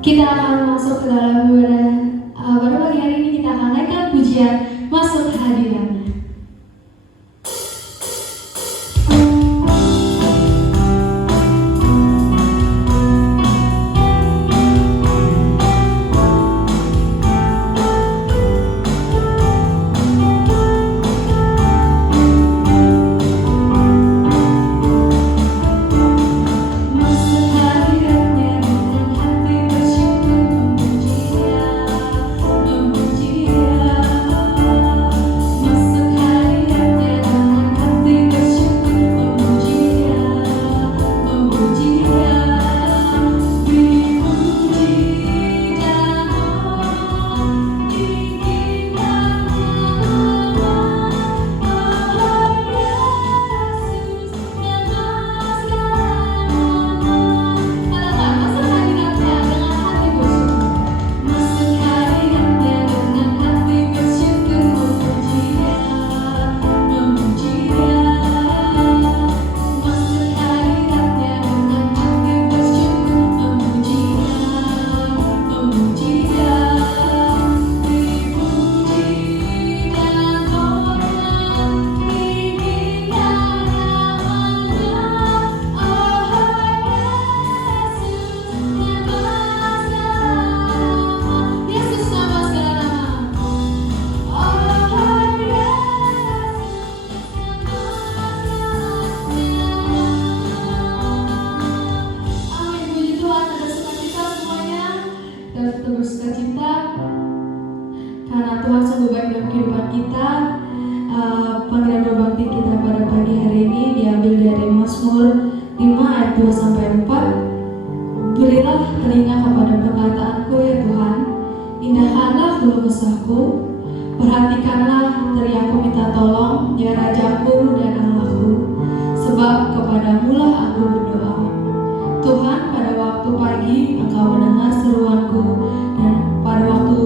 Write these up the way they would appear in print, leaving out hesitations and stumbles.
Kita akan masuk ke dalam pada pagi hari ini kita akan naikkan pujian masuk hadirannya. Karena Tuhan sungguh baik dalam kehidupan kita. Panggilan berbakti kita pada pagi hari ini diambil dari Mazmur 5 ayat 2-4. Berilah telinga kepada perkataanku ya Tuhan, indahkanlah keluh kesahku, perhatikanlah teriakku minta tolong ya Rajaku dan Allahku, sebab kepadamulah aku berdoa. Tuhan, pada waktu pagi Engkau mendengar seruanku, dan pada waktu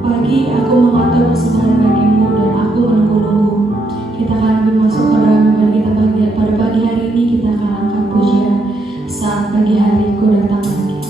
pagi aku mengatur persembahan bagimu dan aku menunggu-nunggu. Kita akan masuk pada ibadah kita pada pagi hari ini. Kita akan angkat pujian saat pagi hariku datang lagi. Pagi hariku datang lagi.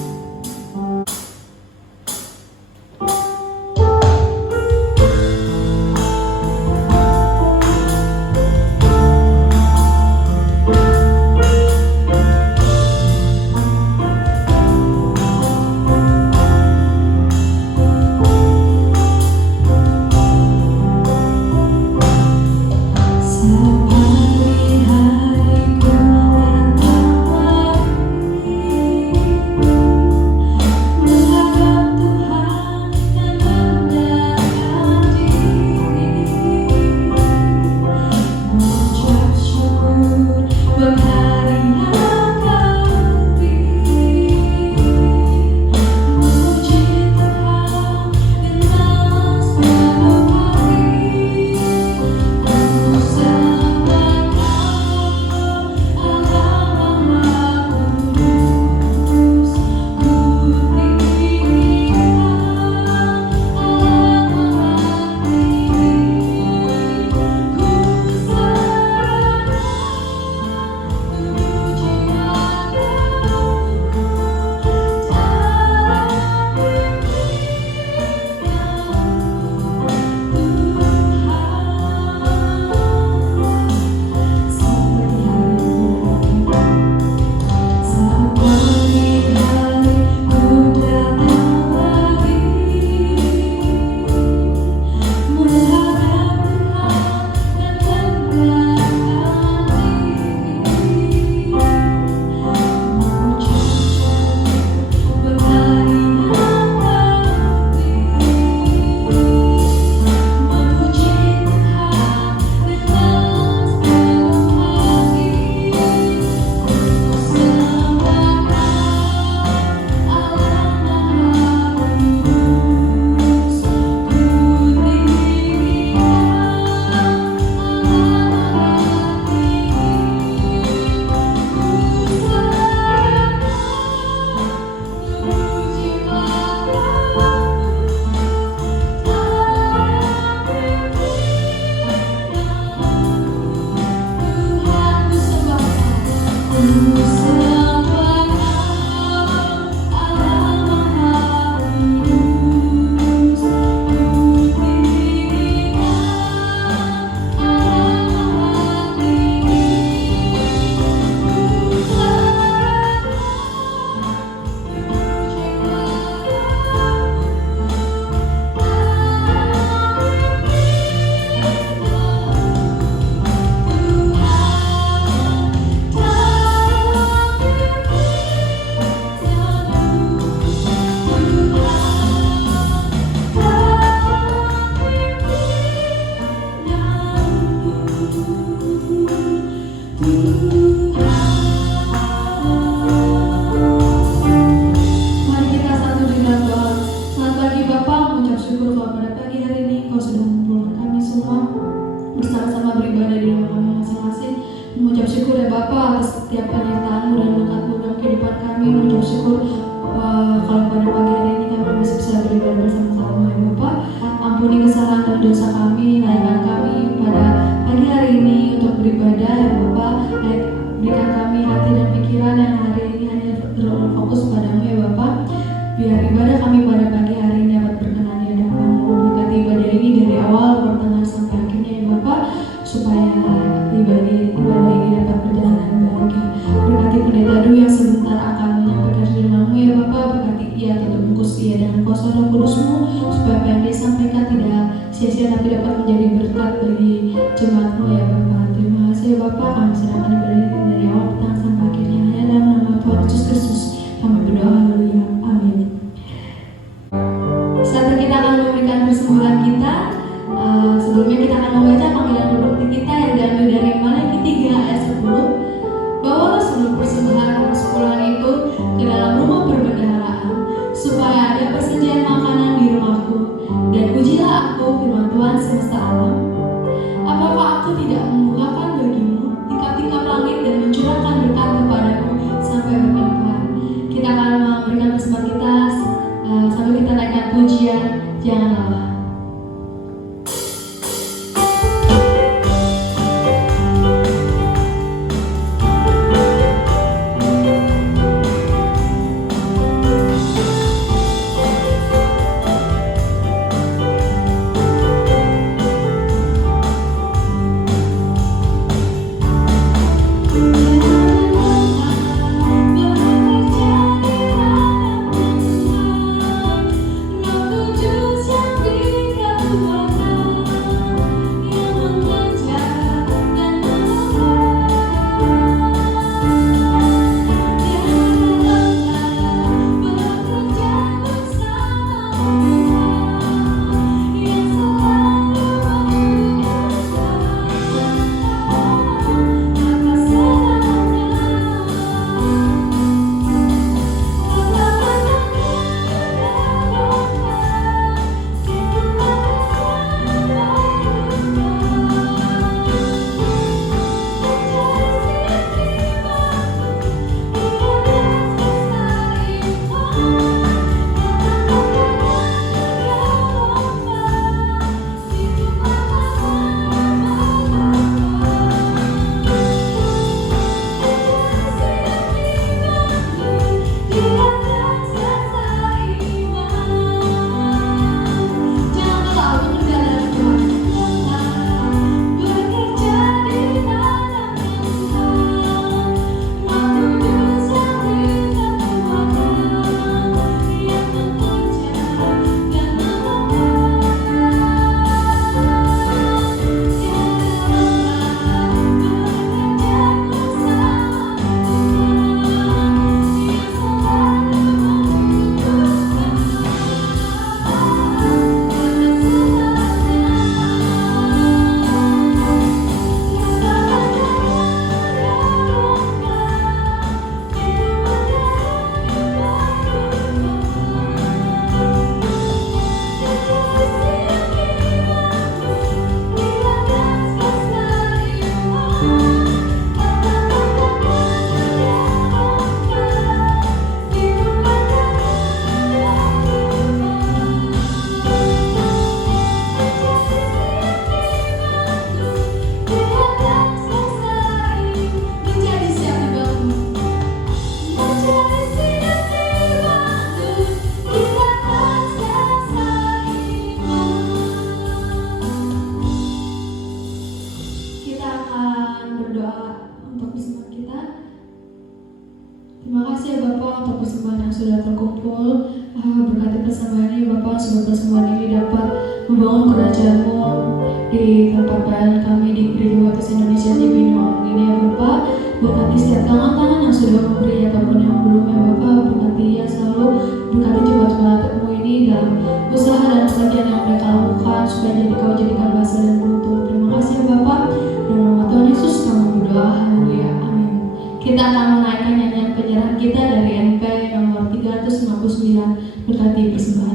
bersyukur kalau pada pagi hari ini kami masih bisa beribadah bersama-sama ya Bapak. Ampuni kesalahan dan dosa kami, naikkan kami pada pagi hari ini untuk beribadah ya Bapak. Berikan kami hati dan pikiran yang hari ini hanya terfokus padamu ya Bapak. Biar ibadah kami pada pagi hari ini dapat berkenan di hadapan-Mu. Berkati ibadah ini dari awal, pertengahan sampai akhirnya ya Bapak, supaya ibadah ini dapat berjalan dengan baik. Berkati pendeta Dwi yang sebentar akan menyampaikan firman-Mu ya Bapak. Berkati ia tetap bungkus ia dengan kuasa Roh Kudus-Mu, supaya apa yang dia sampaikan tidak sia-sia tapi dapat menjadi berkat bagi jemaat-Mu ya Bapak. Terima kasih ya Bapak. Kami serahkan ibadah ini dari awal pertengahan sampai akhirnya hanya dalam nama Tuhan Yesus Kristus kami berdoa. Haleluya. Amin. Saat kita akan memberikan persembahan kita, sebelumnya kita akan membaca panggilan berbakti kita yang diambil dari Malaki 3 ayat 10. Bawalah seluruh persembahan persepuluhan itu ke dalam rumah perbendaharaan, supaya ada persediaan makanan di rumahku, dan ujilah aku firman Tuhan semesta alam. Apakah aku tidak membukakan bagimu tingkap-tingkap langit dan mencurahkan berkat kepadamu sampai berlimpah? Kita akan memberikan persembahan kita sambil kita naikkan pujian Jangan Lelah. Membangun kerajaan-Mu di tempat pelayanan kami di Gereja Baptis Indonesia di Binoang ini ya Bapak. Berkati setiap tangan-tangan yang sudah memberi ataupun yang belum ya Bapak. Berkati ya selalu, berkati jemaat-jemaat-Mu ini dalam usaha dan pekerjaan yang mereka lakukan, supaya Kau jadikan bahasa dan beruntung. Terima kasih ya Bapak. Dalam nama Tuhan Yesus kami berdoa. Haleluya. Amin. Kita akan menaikkan nyanyian penyerahan kita dari NP nomor 359. Berkati persembahanku. Berkati persembahan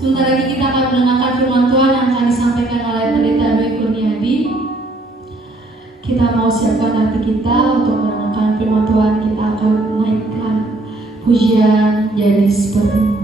Sebentar lagi kita akan mendengarkan firman Tuhan yang akan disampaikan oleh Pendeta Dwi Kurniadi. Kita mau siapkan hati kita untuk mendengarkan firman Tuhan. Kita akan naikkan pujian jadi seperti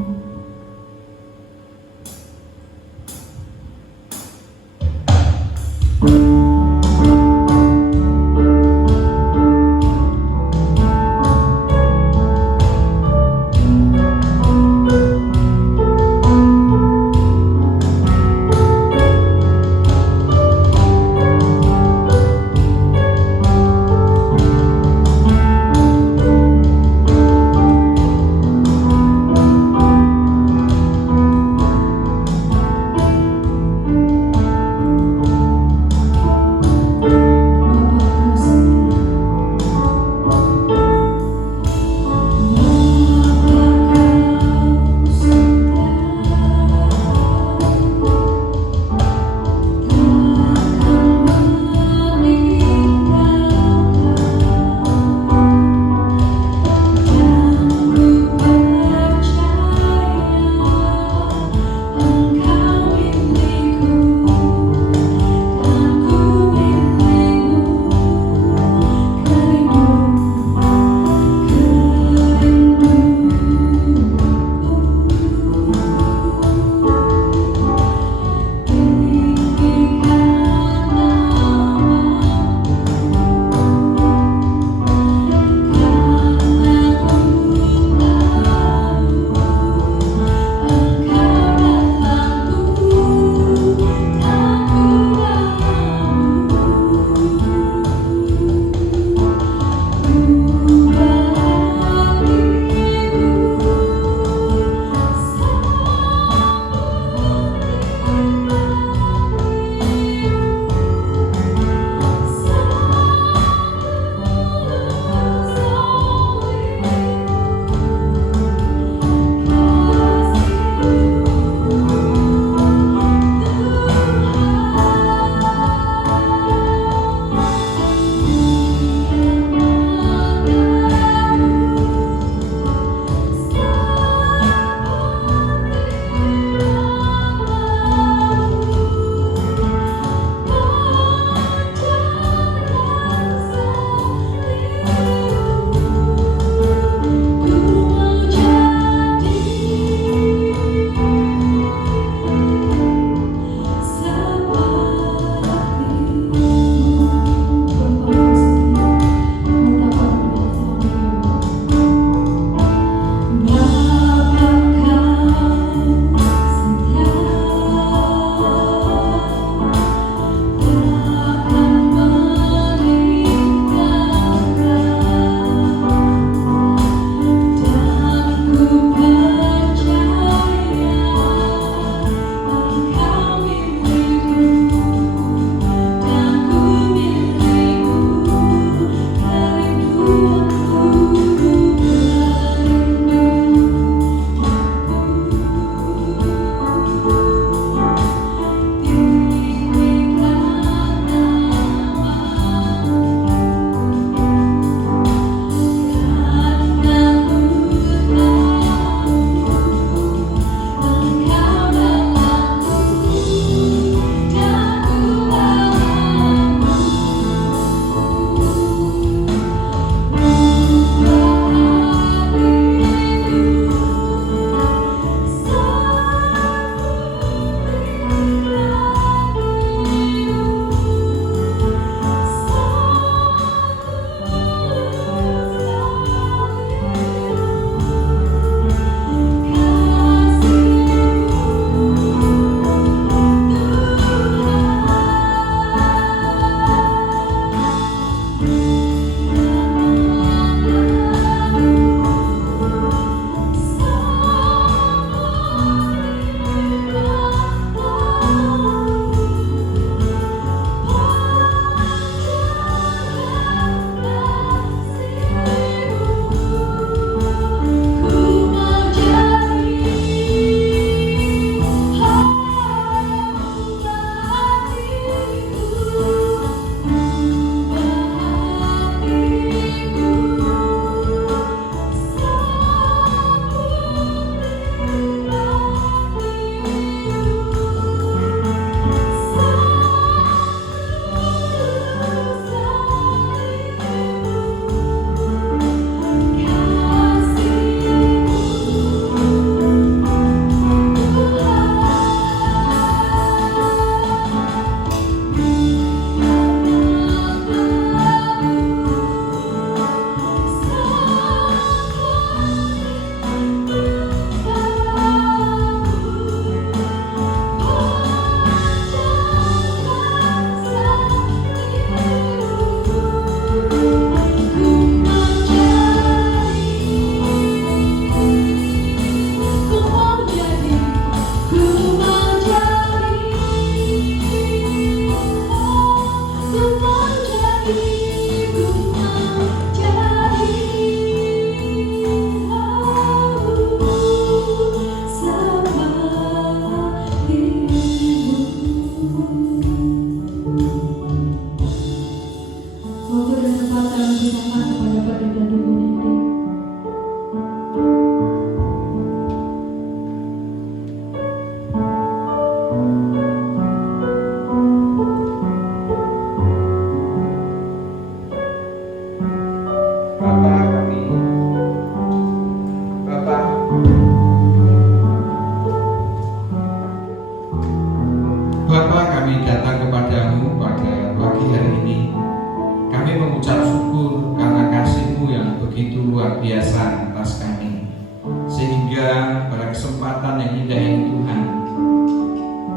kesempatan yang indah ini Tuhan,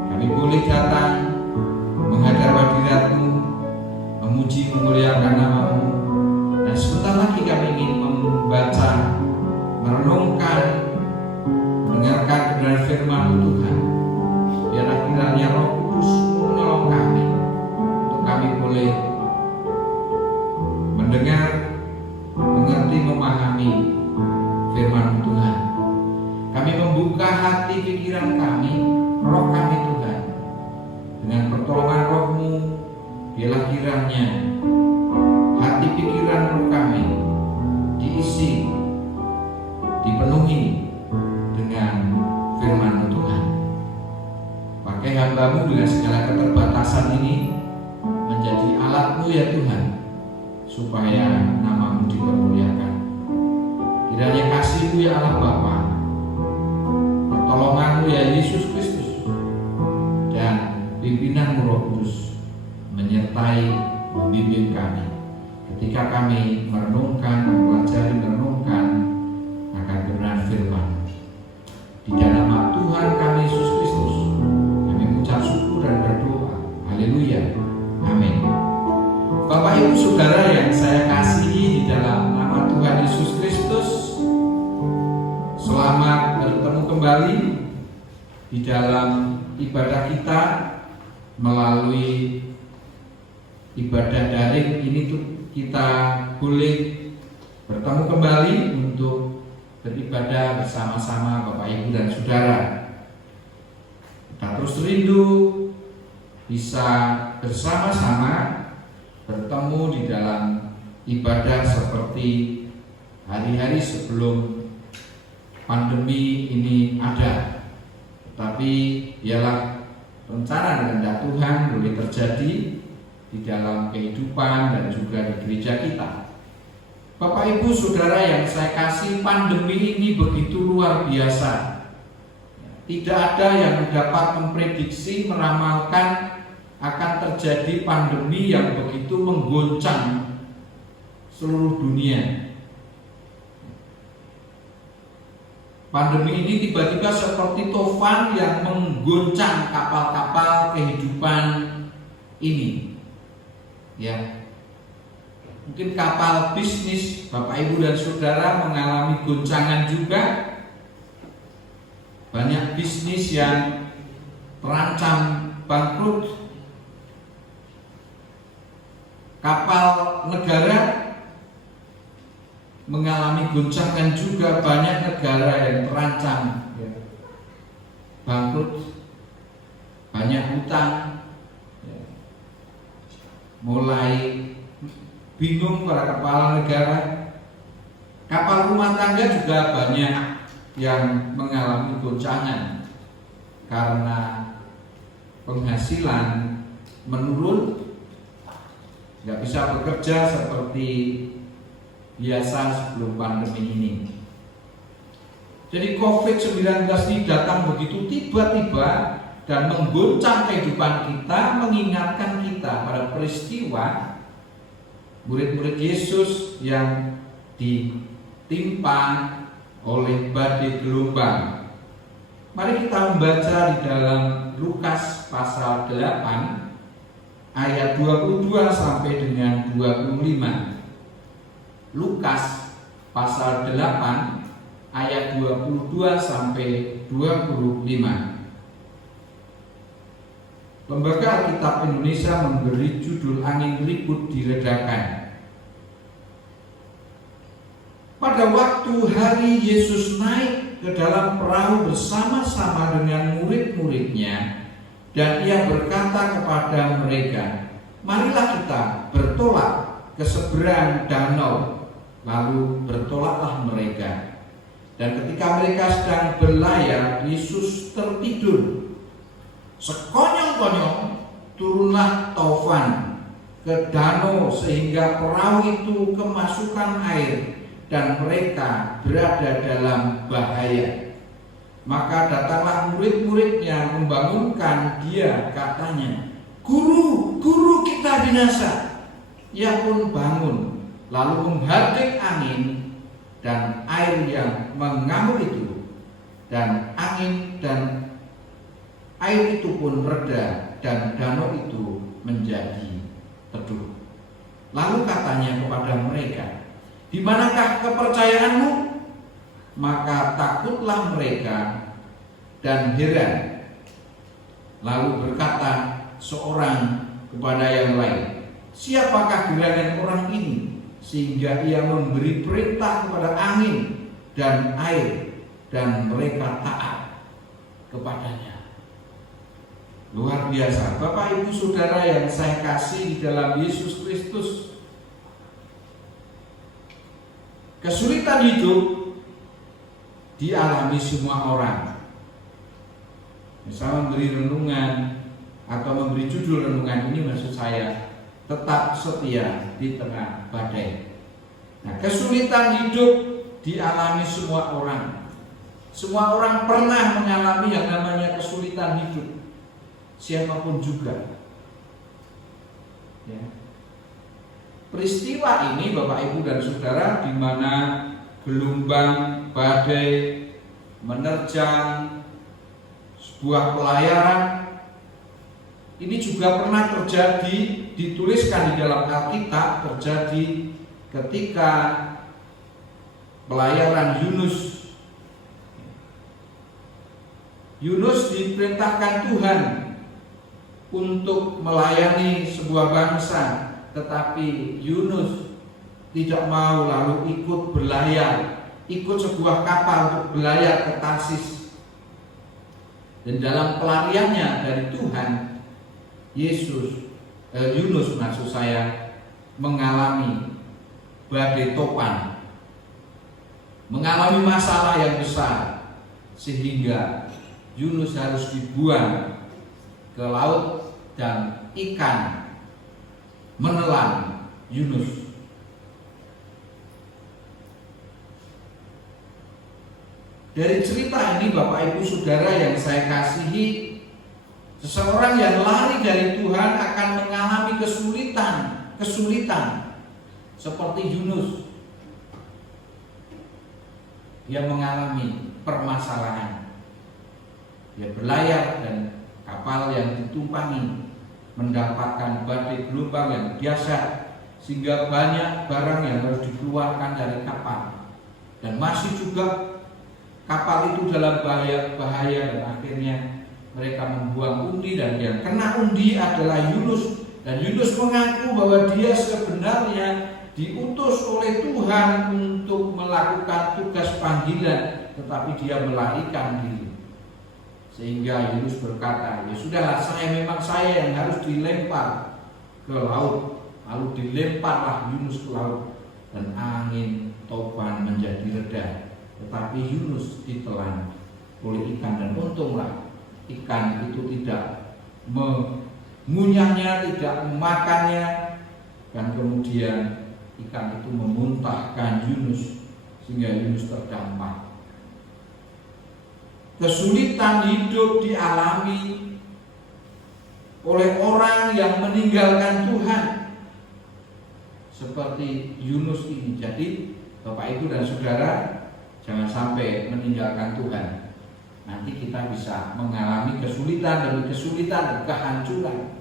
kami boleh datang menghadap hadirat-Mu, memuji memuliakan nama-Mu. Dan sebentar lagi kami ingin membaca, merenungkan, mendengarkan kebenaran firman-Mu Tuhan. Biarlah kiranya Roh Kudus menolong kami untuk kami boleh mendengar, mengerti, memahami firman-Mu Tuhan. Kami membuka hati pikiran kami, roh kami Tuhan, dengan pertolongan Roh-Mu. Biarlah kiranya hati pikiran roh kami diisi, dipenuhi dengan firman-Mu Tuhan. Pakai hamba-Mu dengan segala keterbatasan ini menjadi alat-Mu ya Tuhan, supaya nama-Mu dipermuliakan. Kiranya kasih-Mu ya Allah Bapa, pertolongan-Mu ya Yesus Kristus, dan pimpinan-Mu Roh Kudus menyertai, membimbing kami ketika kami merenungkan, mempelajari, merenungkan akan kebenaran firman. Di dalam nama Tuhan kami Yesus Kristus kami mengucap syukur dan berdoa. Haleluya, amin. Bapak Ibu Saudara yang saya kasihi di dalam nama Tuhan Yesus Kristus, selamat bertemu kembali di dalam ibadah kita melalui ibadah daring ini. Kita boleh bertemu kembali untuk beribadah bersama-sama Bapak Ibu dan Saudara. Kita terus rindu bisa bersama-sama bertemu di dalam ibadah seperti hari-hari sebelum pandemi ini ada. Tetapi ialah rencana dan kehendak Tuhan boleh terjadi di dalam kehidupan dan juga di gereja kita. Bapak Ibu Saudara yang saya kasih, pandemi ini begitu luar biasa. Tidak ada yang dapat memprediksi, meramalkan akan terjadi pandemi yang begitu menggoncang seluruh dunia. Pandemi ini tiba-tiba seperti tofan yang menggoncang kapal-kapal kehidupan ini. Ya, mungkin kapal bisnis Bapak Ibu dan Saudara mengalami goncangan juga. Banyak bisnis yang terancam bangkrut. Kapal negara mengalami goncangan juga, banyak negara yang terancam bangkrut, banyak hutang, mulai bingung para kepala negara. Kapal rumah tangga juga banyak yang mengalami goncangan karena penghasilan menurun, nggak bisa bekerja seperti biasa sebelum pandemi ini. Jadi COVID-19 ini datang begitu tiba-tiba dan menggoncang kehidupan kita, mengingatkan kita pada peristiwa murid-murid Yesus yang ditimpa oleh badai gelombang. Mari kita membaca di dalam Lukas pasal 8 ayat 22 sampai dengan 25. Lukas pasal 8 ayat 22 sampai 25. Lembaga Alkitab Indonesia memberi judul Angin Ribut Diredakan. Pada waktu hari Yesus naik ke dalam perahu bersama-sama dengan murid-muridnya, dan ia berkata kepada mereka, "Marilah kita bertolak ke seberang danau." Lalu bertolaklah mereka. Dan ketika mereka sedang berlayar, Yesus tertidur. Sekonyong-konyong turunlah taufan ke danau sehingga perahu itu kemasukan air dan mereka berada dalam bahaya. Maka datanglah murid-muridnya membangunkan dia, katanya, "Guru, guru, kita binasa." Ia pun bangun, lalu menghardik angin dan air yang mengamuk itu, dan angin dan air itu pun reda dan danau itu menjadi teduh. Lalu katanya kepada mereka, "Di manakah kepercayaanmu?" Maka takutlah mereka dan heran. Lalu berkata seorang kepada yang lain, "Siapakah gerangan orang ini sehingga ia memberi perintah kepada angin dan air dan mereka taat kepadanya?" Luar biasa, Bapak Ibu Saudara yang saya kasih di dalam Yesus Kristus. Kesulitan hidup dialami semua orang. Saya memberi renungan atau memberi judul renungan ini, maksud saya tetap setia di tengah badai. Nah, kesulitan hidup dialami semua orang. Semua orang pernah mengalami yang namanya kesulitan hidup. Siapapun juga. Ya. Peristiwa ini Bapak Ibu dan Saudara, di mana gelombang badai menerjang sebuah pelayaran, ini juga pernah terjadi, dituliskan di dalam Alkitab, terjadi ketika pelayaran Yunus. Yunus diperintahkan Tuhan untuk melayani sebuah bangsa, tetapi Yunus tidak mau, lalu ikut berlayar, ikut sebuah kapal untuk berlayar ke Tarsis. Dan dalam pelariannya dari Tuhan, Yunus maksud saya, mengalami badai topan, mengalami masalah yang besar, sehingga Yunus harus dibuang ke laut dan ikan menelan Yunus. Dari cerita ini Bapak Ibu Saudara yang saya kasihi, seseorang yang lari dari Tuhan akan mengalami kesulitan seperti Yunus yang mengalami permasalahan. Dia berlayar dan kapal yang ditumpangi mendapatkan badai gelombang yang dahsyat, sehingga banyak barang yang harus dikeluarkan dari kapal, dan masih juga kapal itu dalam bahaya dan akhirnya mereka membuang undi, dan yang kena undi adalah Yunus. Dan Yunus mengaku bahwa dia sebenarnya diutus oleh Tuhan untuk melakukan tugas panggilan, tetapi dia melarikan diri. Sehingga Yunus berkata, "Ya sudahlah, memang saya yang harus dilempar ke laut." Lalu dilemparlah Yunus ke laut, dan angin topan menjadi reda. Tetapi Yunus ditelan oleh ikan, dan untunglah ikan itu tidak mengunyahnya, tidak memakannya, dan kemudian ikan itu memuntahkan Yunus sehingga Yunus terdampar. Kesulitan hidup dialami oleh orang yang meninggalkan Tuhan seperti Yunus ini. Jadi Bapak Ibu dan Saudara, jangan sampai meninggalkan Tuhan. Nanti kita bisa mengalami kesulitan demi kesulitan, kehancuran.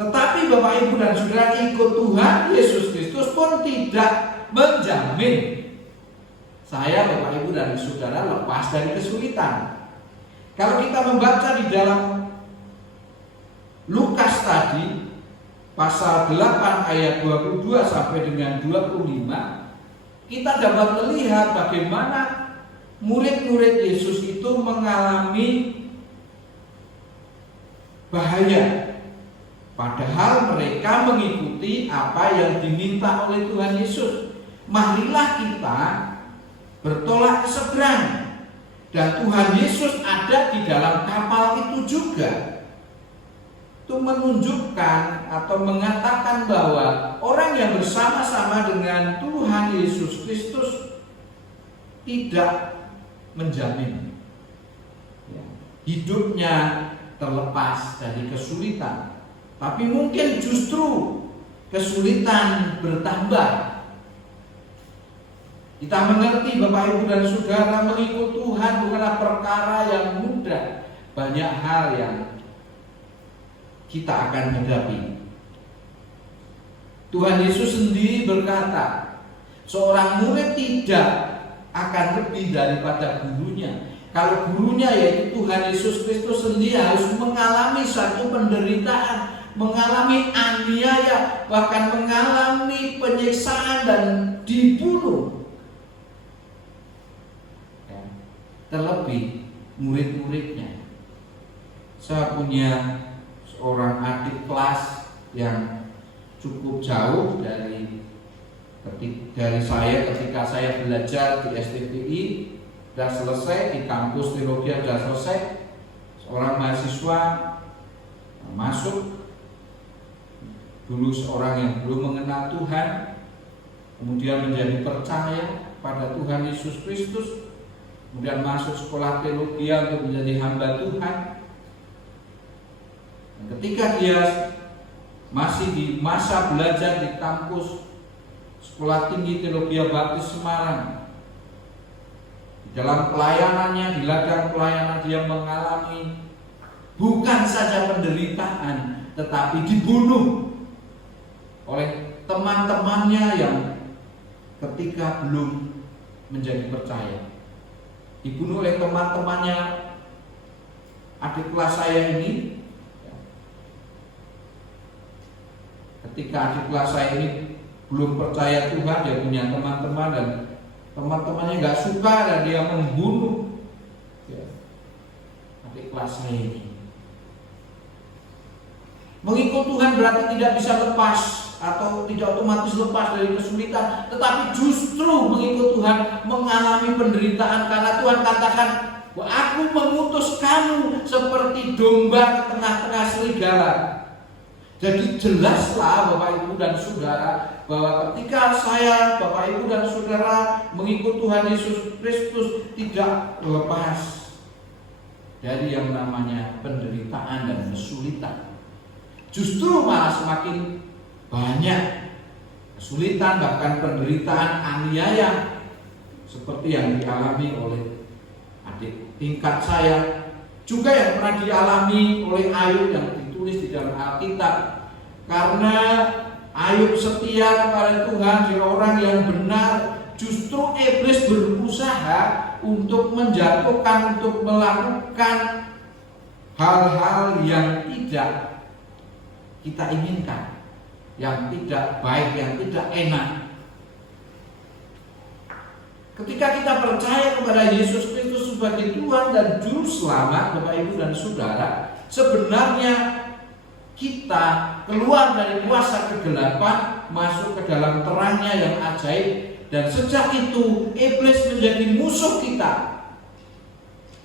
Tetapi Bapak Ibu dan Saudara, ikut Tuhan Yesus Kristus pun tidak menjamin saya, Bapak Ibu dan Saudara, lepas dari kesulitan. Kalau kita membaca di dalam Lukas tadi, pasal 8 ayat 22 sampai dengan 25, kita dapat melihat bagaimana murid-murid Yesus itu mengalami bahaya, padahal mereka mengikuti apa yang diminta oleh Tuhan Yesus. Marilah kita bertolak ke seberang, dan Tuhan Yesus ada di dalam kapal itu juga. Itu menunjukkan atau mengatakan bahwa orang yang bersama-sama dengan Tuhan Yesus Kristus tidak menjamin hidupnya terlepas dari kesulitan, tapi mungkin justru kesulitan bertambah. Kita mengerti Bapak Ibu dan Saudara, mengikut Tuhan bukanlah perkara yang mudah. Banyak hal yang kita akan hadapi. Tuhan Yesus sendiri berkata, seorang murid tidak akan lebih daripada gurunya. Kalau gurunya yaitu Tuhan Yesus Kristus sendiri harus mengalami satu penderitaan, mengalami aniaya, bahkan mengalami penyiksaan dan dibunuh. Terlebih murid-muridnya. Saya punya seorang adik kelas yang cukup jauh dari saya ketika saya belajar di STPI, sudah selesai di kampus teologi, sudah selesai. Seorang mahasiswa masuk, dulu seorang yang belum mengenal Tuhan, kemudian menjadi percaya pada Tuhan Yesus Kristus, kemudian masuk sekolah teologi untuk menjadi hamba Tuhan. Dan ketika dia masih di masa belajar di kampus Sekolah Tinggi Teologi Baptis Semarang, di dalam pelayanannya, di ladang pelayanan dia mengalami bukan saja penderitaan, tetapi dibunuh oleh teman-temannya yang ketika belum menjadi percaya. Dibunuh oleh teman-temannya adik kelas saya ini. Ketika adik kelas saya ini belum percaya Tuhan, dia punya teman-teman dan teman-temannya nggak suka dan dia membunuh adik kelas saya ini. Mengikut Tuhan berarti tidak bisa lepas atau tidak otomatis lepas dari kesulitan, tetapi justru mengikut Tuhan mengalami penderitaan, karena Tuhan katakan, aku mengutus kamu seperti domba ke tengah-tengah serigala. Jadi jelaslah Bapak Ibu dan Saudara bahwa ketika saya, Bapak Ibu dan Saudara mengikut Tuhan Yesus Kristus tidak lepas dari yang namanya penderitaan dan kesulitan. Justru malah semakin banyak kesulitan, bahkan penderitaan, aniaya seperti yang dialami oleh adik tingkat saya, juga yang pernah dialami oleh Ayub yang ditulis di dalam Alkitab. Karena Ayub setia kepada Tuhan, dia orang yang benar, justru iblis berusaha untuk menjatuhkan, untuk melakukan hal-hal yang tidak kita inginkan, yang tidak baik, yang tidak enak. Ketika kita percaya kepada Yesus Kristus sebagai Tuhan dan Juru Selamat, Bapak Ibu dan Saudara, sebenarnya kita keluar dari kuasa kegelapan, masuk ke dalam terangnya yang ajaib, dan sejak itu iblis menjadi musuh kita.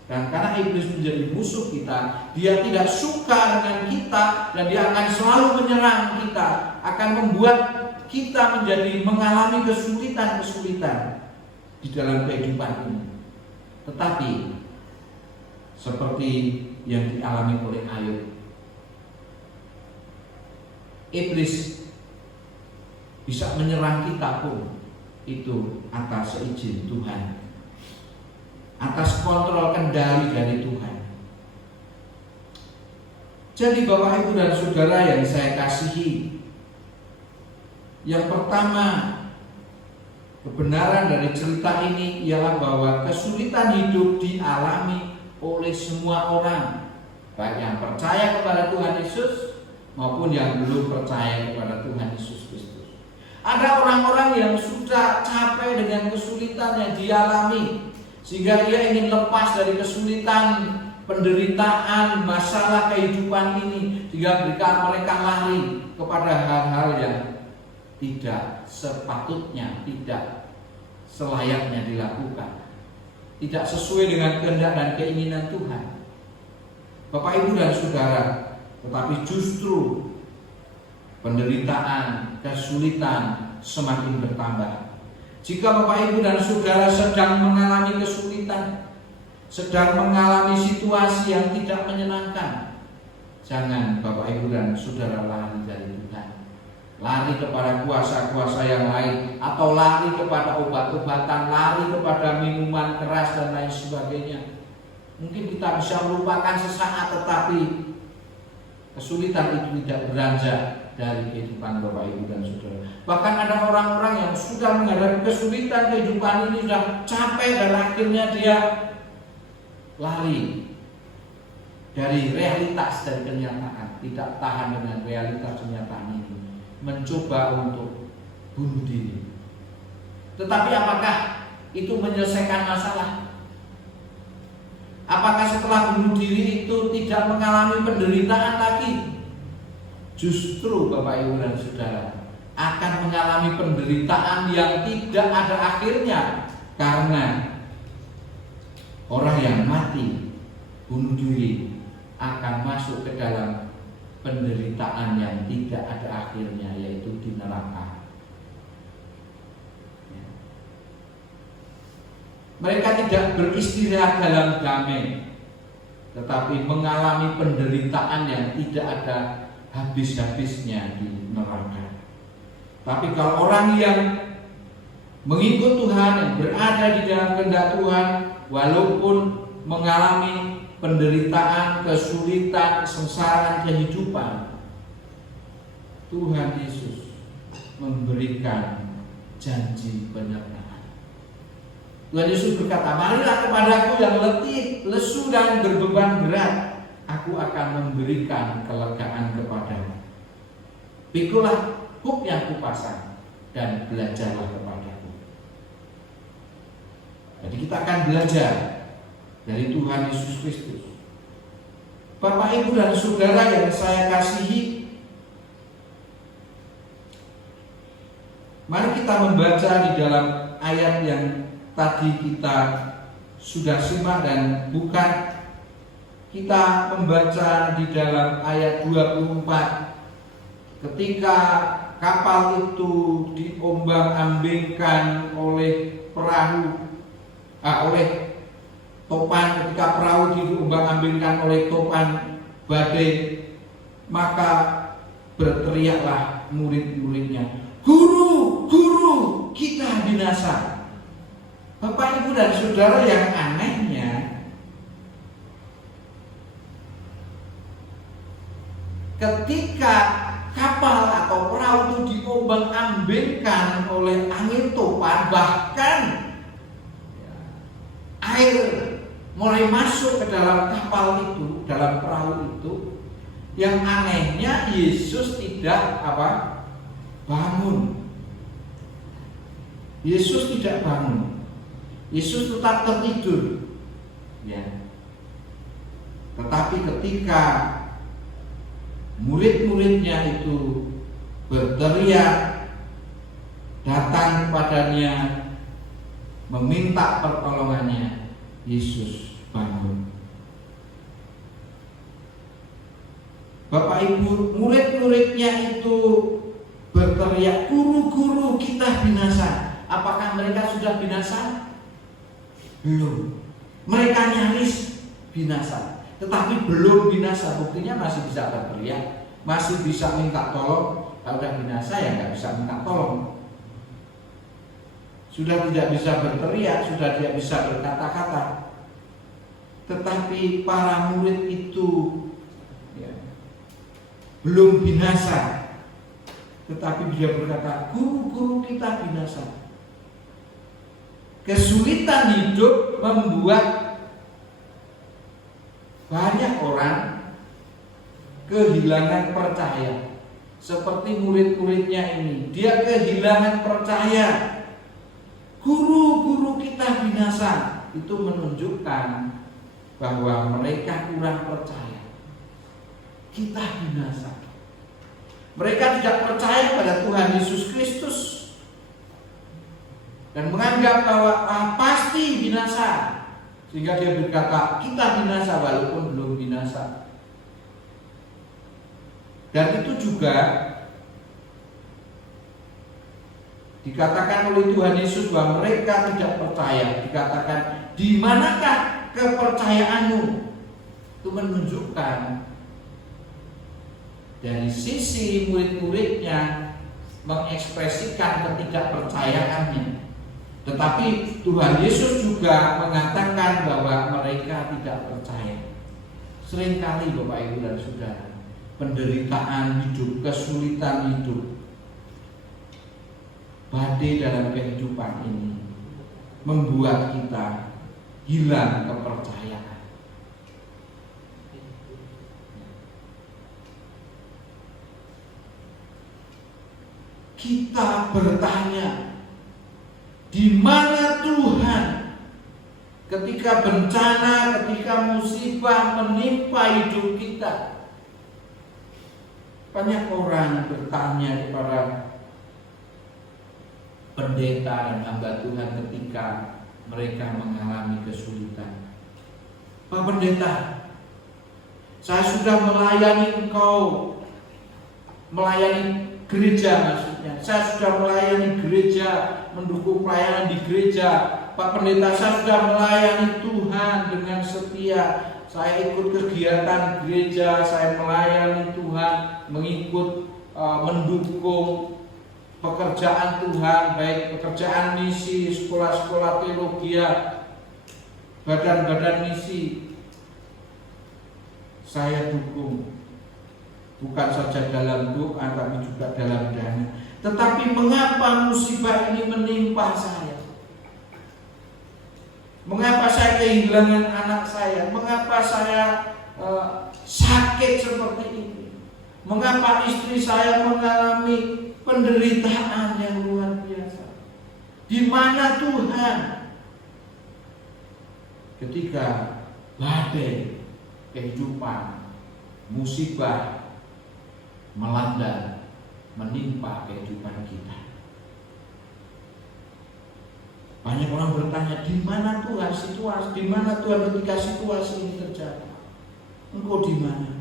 Dan karena iblis menjadi musuh kita, dia tidak suka dengan kita dan dia akan selalu menyerang kita, akan membuat kita menjadi mengalami kesulitan-kesulitan di dalam kehidupan ini. Tetapi seperti yang dialami oleh Ayub, iblis bisa menyerang kita pun itu atas seizin Tuhan, atas kontrol kendali dari Tuhan. Jadi Bapak Ibu dan Saudara yang saya kasihi, yang pertama, kebenaran dari cerita ini ialah bahwa kesulitan hidup dialami oleh semua orang, baik yang percaya kepada Tuhan Yesus maupun yang belum percaya kepada Tuhan Yesus Kristus. Ada orang-orang yang sudah capek dengan kesulitan yang dialami, sehingga dia ingin lepas dari kesulitan, penderitaan, masalah kehidupan ini, sehingga mereka lari kepada hal-hal yang tidak sepatutnya, tidak selayaknya dilakukan, tidak sesuai dengan kehendak dan keinginan Tuhan. Bapak Ibu dan Saudara, tetapi justru penderitaan, kesulitan semakin bertambah. Jika Bapak Ibu dan Saudara sedang mengalami kesulitan, sedang mengalami situasi yang tidak menyenangkan, jangan Bapak Ibu dan Saudara lari dari Tuhan. lari kepada kuasa-kuasa yang lain, atau lari kepada obat-obatan, lari kepada minuman keras dan lain sebagainya. Mungkin kita bisa melupakan sesaat, tetapi kesulitan itu tidak beranjak dari kehidupan Bapak Ibu dan Saudara. Bahkan ada orang-orang yang sudah menghadapi kesulitan kehidupan ini, sudah capek dan akhirnya dia lari dari realitas, dari kenyataan, tidak tahan dengan realitas kenyataan ini, mencoba untuk bunuh diri. Tetapi apakah itu menyelesaikan masalah? Apakah setelah bunuh diri itu tidak mengalami penderitaan lagi? Justru Bapak Ibu dan Saudara akan mengalami penderitaan yang tidak ada akhirnya, karena orang yang mati bunuh diri akan masuk ke dalam penderitaan yang tidak ada akhirnya, yaitu di neraka. Mereka tidak beristirahat dalam damai, tetapi mengalami penderitaan yang tidak ada habis-habisnya di neraka. Tapi kalau orang yang mengikut Tuhan, yang berada di dalam kehendak Tuhan, walaupun mengalami penderitaan, kesulitan, kesengsaraan kehidupan, Tuhan Yesus memberikan janji penyertaan. Tuhan Yesus berkata, marilah kepadaku yang letih, lesu dan berbeban berat, aku akan memberikan kelegaan kepadamu. Pikulah huk yang kupasang dan belajarlah kepadaku. Jadi kita akan belajar dari Tuhan Yesus Kristus. Bapak, Ibu dan Saudara yang saya kasihi, mari kita membaca di dalam ayat yang tadi kita sudah simak, dan bukan kita membaca di dalam ayat 24 ketika kapal itu diombang-ambingkan oleh oleh topan, ketika perahu diombang-ambingkan oleh topan badai, maka berteriaklah murid-muridnya, "Guru, guru, kita binasa." Bapak, Ibu dan Saudara, yang anehnya ketika kapal atau perahu itu diombang-ambingkan oleh angin topan, bahkan air mulai masuk ke dalam kapal itu, dalam perahu itu, yang anehnya Yesus tidak bangun. Yesus tidak bangun. Yesus tetap tertidur. Ya. Tetapi ketika murid-muridnya itu berteriak, datang kepadanya, meminta pertolongannya, Yesus bangun. Bapak, Ibu, murid-muridnya itu berteriak, "Guru, guru, kita binasa." Apakah mereka sudah binasa? Belum. Mereka nyaris binasa, tetapi belum binasa. Buktinya masih bisa berteriak, masih bisa minta tolong. Kalau sudah binasa ya nggak bisa minta tolong. Sudah tidak bisa berteriak, sudah tidak bisa berkata-kata. Tetapi para murid itu belum binasa, tetapi dia berkata, "Guru, guru, kita binasa." Kesulitan hidup membuat banyak orang kehilangan percaya. Seperti murid-muridnya ini, dia kehilangan percaya. "Guru, guru, kita binasa." Itu menunjukkan bahwa mereka kurang percaya. Kita binasa. Mereka tidak percaya pada Tuhan Yesus Kristus dan menganggap bahwa pasti binasa, sehingga dia berkata, "Kita binasa," walaupun belum binasa. Dan itu juga dikatakan oleh Tuhan Yesus bahwa mereka tidak percaya. Dikatakan, "Di manakah kepercayaanmu?" Itu menunjukkan dari sisi murid-muridnya mengekspresikan ketidakpercayaannya. Tetapi Tuhan Yesus juga mengatakan bahwa mereka tidak percaya. Seringkali Bapak Ibu dan Saudara, penderitaan hidup, kesulitan hidup, badai dalam kehidupan ini membuat kita hilang kepercayaan. Kita bertanya, di mana Tuhan ketika bencana, ketika musibah menimpa hidup kita? Banyak orang bertanya kepada pendeta dan hamba Tuhan ketika mereka mengalami kesulitan. Pak Pendeta, saya sudah melayani engkau, melayani gereja maksudnya. Saya sudah melayani gereja, mendukung pelayanan di gereja. Pak Pendeta, saya sudah melayani Tuhan dengan setia. Saya ikut kegiatan gereja, saya melayani Tuhan, mengikut, mendukung pekerjaan Tuhan, baik pekerjaan misi, sekolah-sekolah teologi, badan-badan misi. Saya dukung, bukan saja dalam doa tapi juga dalam dana. Tetapi mengapa musibah ini menimpa saya? Mengapa saya kehilangan anak saya? Mengapa saya sakit seperti ini? Mengapa istri saya mengalami penderitaan yang luar biasa? Di mana Tuhan? Ketika badai kehidupan, musibah melanda, menimpa kehidupan kita. Banyak orang bertanya, di mana Tuhan situasi? Di mana Tuhan ketika situasi ini terjadi? Engkau di mana?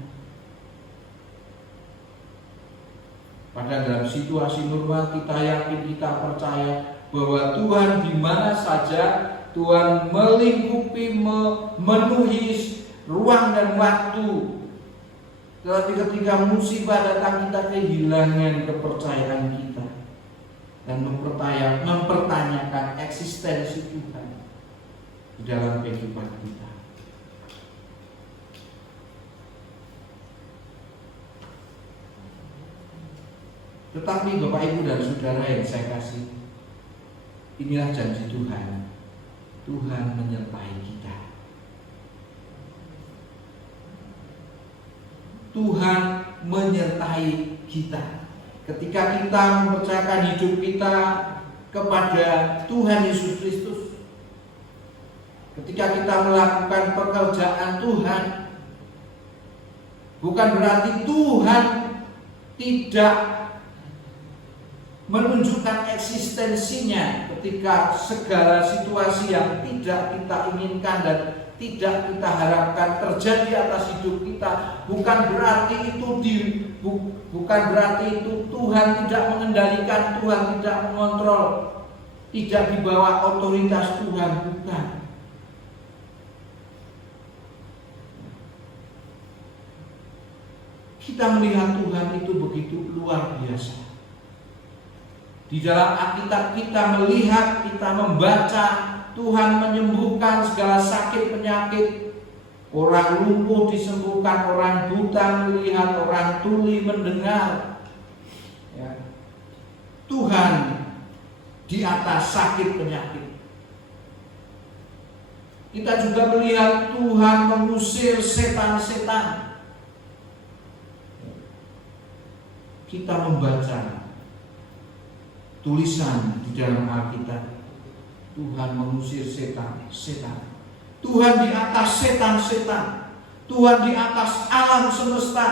Padahal dalam situasi normal kita yakin, kita percaya bahwa Tuhan di mana saja, Tuhan melingkupi, memenuhi ruang dan waktu. Tetapi ketika musibah datang, kita kehilangan kepercayaan kita dan mempertanyakan eksistensi Tuhan di dalam kehidupan kita. Tetapi Bapak Ibu dan Saudara yang saya kasih, inilah janji Tuhan. Tuhan menyertai kita. Tuhan menyertai kita ketika kita mempercayakan hidup kita kepada Tuhan Yesus Kristus. Ketika kita melakukan pekerjaan Tuhan, bukan berarti Tuhan tidak menunjukkan eksistensinya ketika segala situasi yang tidak kita inginkan dan tidak kita harapkan terjadi atas hidup kita. Bukan berarti itu Tuhan tidak mengendalikan, Tuhan tidak mengontrol, tidak di bawah otoritas Tuhan, bukan. Kita melihat Tuhan itu begitu luar biasa. Di dalam Alkitab kita melihat, kita membaca Tuhan menyembuhkan segala sakit penyakit. Orang lumpuh disembuhkan, orang buta melihat, orang tuli mendengar. Ya. Tuhan di atas sakit penyakit. Kita juga melihat Tuhan mengusir setan-setan. Kita membaca tulisan di dalam Alkitab, Tuhan mengusir setan-setan. Tuhan di atas setan-setan. Tuhan di atas alam semesta.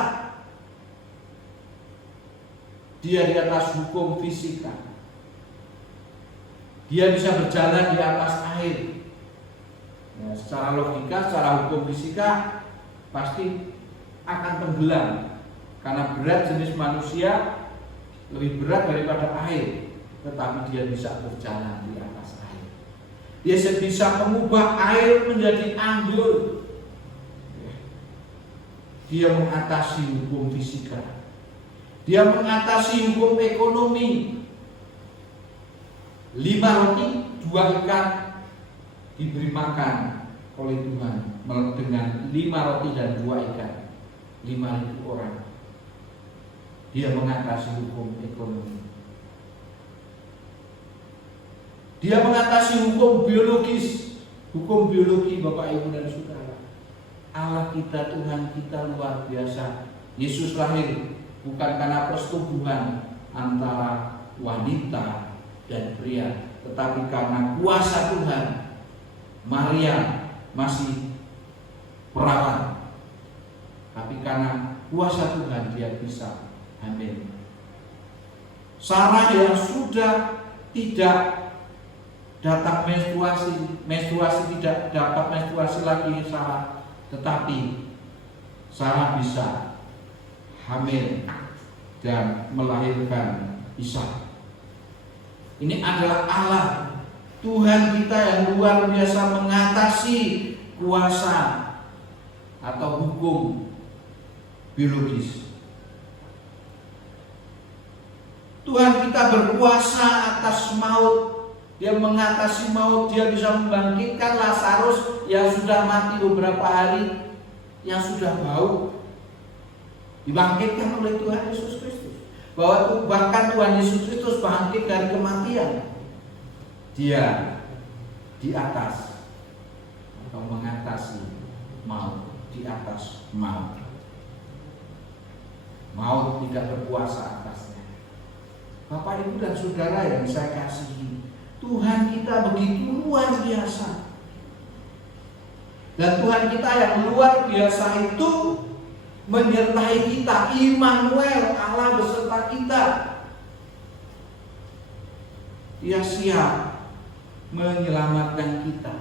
Dia di atas hukum fisika. Dia bisa berjalan di atas air. Ya, secara logika, secara hukum fisika pasti akan tenggelam, karena berat jenis manusia lebih berat daripada air. Tetapi dia bisa berjalan di atas air. Dia bisa mengubah air menjadi anggur. Dia mengatasi hukum fisika. Dia mengatasi hukum ekonomi. 5 roti, 2 ikan diberi makan oleh Tuhan dengan 5 roti dan 2 ikan. 5.000 orang. Dia mengatasi hukum ekonomi. Dia mengatasi hukum biologis. Hukum biologi, Bapak, Ibu, dan Saudara. Allah kita, Tuhan kita luar biasa. Yesus lahir bukan karena persetubuhan antara wanita dan pria, tetapi karena kuasa Tuhan. Maria masih perawan, tapi karena kuasa Tuhan dia bisa hamil. Sarah yang sudah tidak datang menstruasi tidak dapat menstruasi lagi Sarah, tetapi Sarah bisa hamil dan melahirkan Ishak. Ini adalah Allah Tuhan kita yang luar biasa mengatasi kuasa atau hukum biologis. Tuhan kita berkuasa atas maut. Dia mengatasi maut. Dia bisa membangkitkan Lazarus yang sudah mati beberapa hari, yang sudah bau, dibangkitkan oleh Tuhan Yesus Kristus. Bahkan Tuhan Yesus Kristus bangkit dari kematian. Dia di atas atau mengatasi maut, di atas maut. Maut tidak berkuasa atasnya. Bapak, Ibu, dan Saudara yang saya kasihi, Tuhan kita begitu luar biasa. Dan Tuhan kita yang luar biasa itu menyertai kita. Immanuel, Allah beserta kita. Dia siap menyelamatkan kita.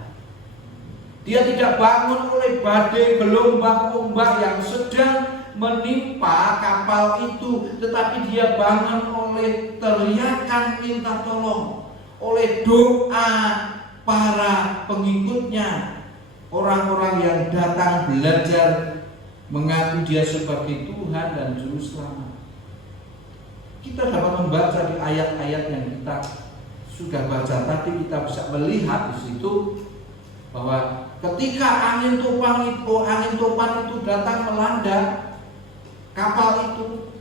Dia tidak bangun oleh badai, gelombang, ombak yang sedang menimpa kapal itu, tetapi dia bangun oleh teriakan minta tolong, oleh doa para pengikutnya, orang-orang yang datang belajar mengaku dia sebagai Tuhan dan Juru Selamat. Kita dapat membaca di ayat-ayat yang kita sudah baca tadi, kita bisa melihat di situ bahwa ketika angin topan itu datang melanda kapal itu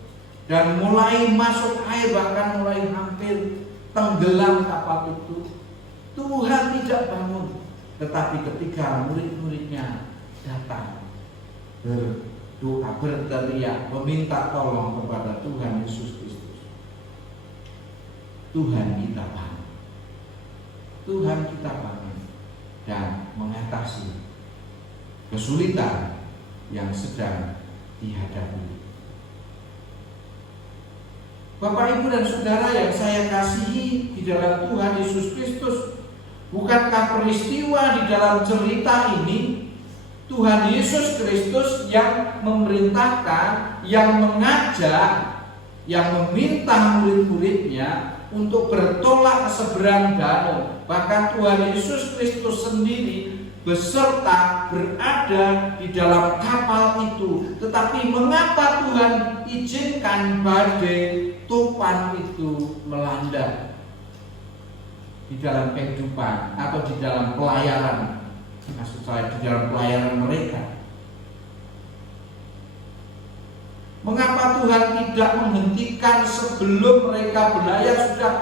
dan mulai masuk air, bahkan mulai hampir tenggelam kapal itu, Tuhan tidak bangun. Tetapi ketika murid-muridnya datang berdoa, berteriak, meminta tolong kepada Tuhan Yesus Kristus, Tuhan kita bangun. Tuhan kita bangun dan mengatasi kesulitan yang sedang dihadapi. Bapak, Ibu, dan Saudara yang saya kasihi di dalam Tuhan Yesus Kristus, bukankah peristiwa di dalam cerita ini Tuhan Yesus Kristus yang memerintahkan, yang mengajak, yang meminta murid-muridnya untuk bertolak ke seberang danau. Bahkan Tuhan Yesus Kristus sendiri beserta berada di dalam kapal itu. Tetapi mengapa Tuhan izinkan badai topan itu melanda di dalam kehidupan atau di dalam pelayaran, maksud saya di dalam pelayaran mereka? Mengapa Tuhan tidak menghentikan sebelum mereka berlayar? Sudah,